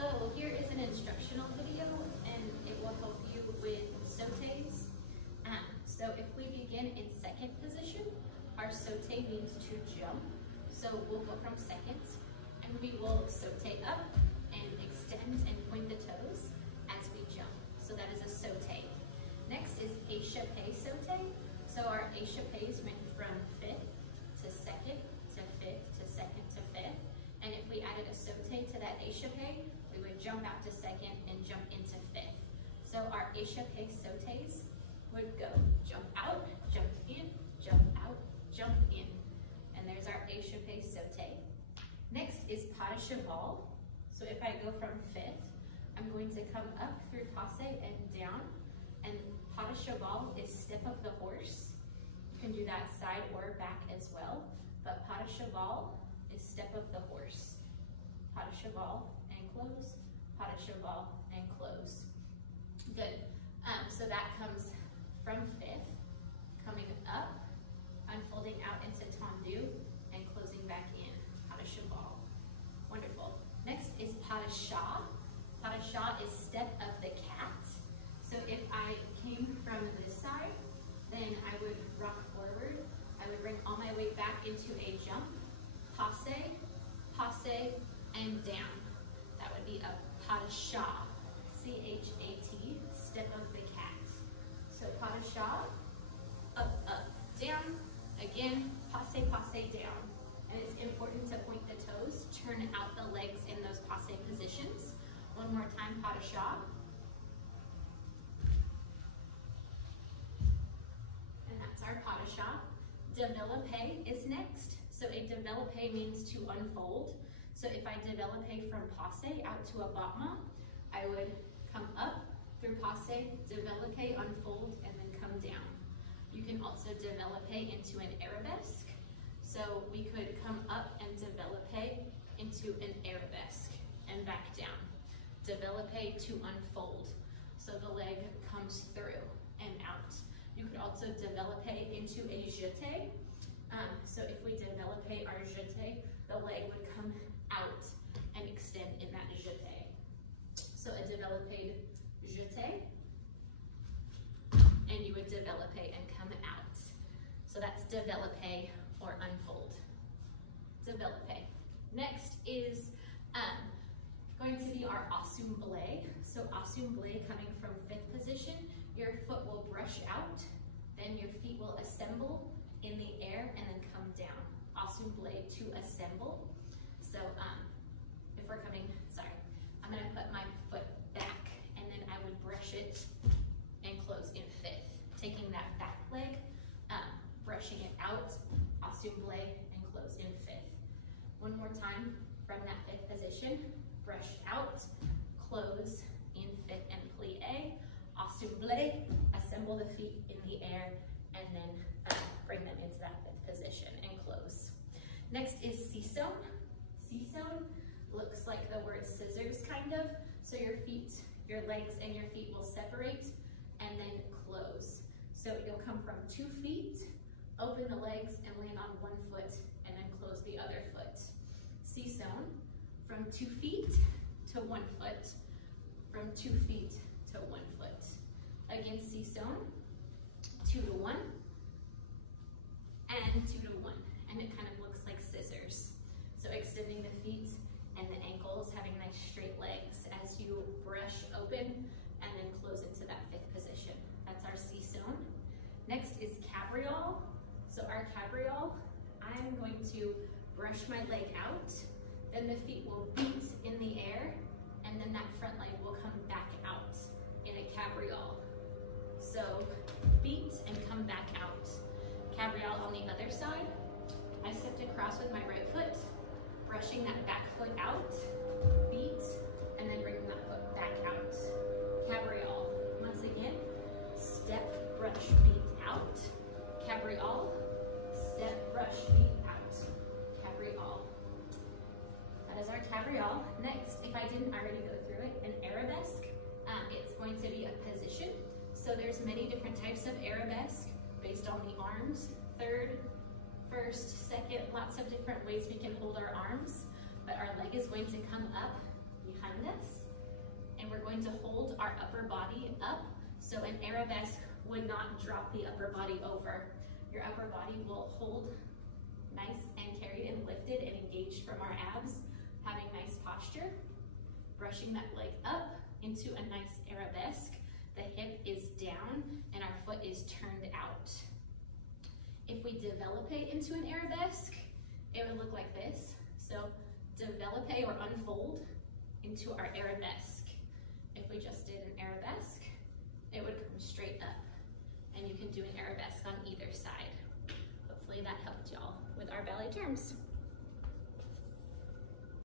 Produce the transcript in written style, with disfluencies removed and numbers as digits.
Hello, here is an instructional video and it will help you with sautés. So if we begin in second position, our sauté means to jump. So we'll go from second and we will sauté up and extend and point the toes as we jump. So that is a sauté. Next is échappé sauté. So our échappés went from fifth to second to fifth to second to fifth. And if we added a sauté to that échappé, we would jump out to second and jump into fifth. So our échappé sautés would go jump out, jump in, jump out, jump in. And there's our échappé sauté. Next is pas de cheval. So if I go from fifth, I'm going to come up through passé and down. And pas de cheval is step of the horse. You can do that side or back as well. But pas de cheval is step of the horse. Pas de cheval and close, pas de cheval and close. Good. So that comes from fifth, coming up, unfolding out into tendu, and closing back in, pas de cheval. Wonderful. Next is pas de chat. Pas de chat is step of the cat. So if I came from this side, then I would rock forward. I would bring all my weight back into a jump, passé, passé, and down. That would be a pas de chat, C-H-A-T, step of the cat. So pas de chat, up, up, down, again, passé, passé, down. And it's important to point the toes, turn out the legs in those passé positions. One more time, pas de chat. And that's our pas de chat. Développé is next. So a développé means to unfold. So if I développé from passé out to a battement, I would come up through passé, développé, unfold, and then come down. You can also développé into an arabesque. So we could come up and développé into an arabesque and back down. Développé to unfold. So the leg comes through and out. You could also développé into a jeté. So if we développé our jeté, the leg would come out and extend in that jeté. So a développé jeté, and you would développé and come out. So that's développé or unfold. Développé. Next is going to be our assemblé. So assemblé coming from fifth position, your foot will brush out, then your feet will assemble in the air and then come down. Assemblé, to assemble. So if we're coming, sorry, I'm gonna put my foot back and then I would brush it and close in fifth. Taking that back leg, brushing it out, assemblé and close in fifth. One more time from that fifth position, brush out, close in fifth and plie, assemblé, assemble the feet in the air and then bring them into that fifth position and close. Next is sissone. Sissone looks like the word scissors kind of. So your feet, your legs and your feet will separate and then close. So you'll come from 2 feet, open the legs and land on 1 foot and then close the other foot. Sissone, from 2 feet to 1 foot, from 2 feet to 1 foot. Again, sissone, 2 to 1, and 2 to 1. And it kind of looks like scissors. So extending the feet and the ankles, having nice straight legs as you brush open and then close into that fifth position. That's our sissone. Next is cabriole. So our cabriole, I'm going to brush my leg out, then the feet will beat in the air, and then that front leg will come back out in a cabriole. So beat and come back out. Cabriole on the other side. I stepped across with my right foot, brushing that back foot out, beat, and then bringing that foot back out. Cabriole. Once again, step, brush, beat out. Cabriole, step, brush, beat out. Cabriole. That is our cabriole. Next, if I didn't already go through it, an arabesque. It's going to be a position. So there's many different types of arabesque based on the arms. Third, first, second, lots of different ways we can hold our arms. But our leg is going to come up behind us. And we're going to hold our upper body up, so an arabesque would not drop the upper body over. Your upper body will hold nice and carried and lifted and engaged from our abs, having nice posture, brushing that leg up into a nice arabesque. The hip is down and our foot is turned out. If we développé into an arabesque, it would look like this. So développé or unfold into our arabesque. If we just did an arabesque, it would come straight up. And you can do an arabesque on either side. Hopefully that helped y'all with our ballet terms.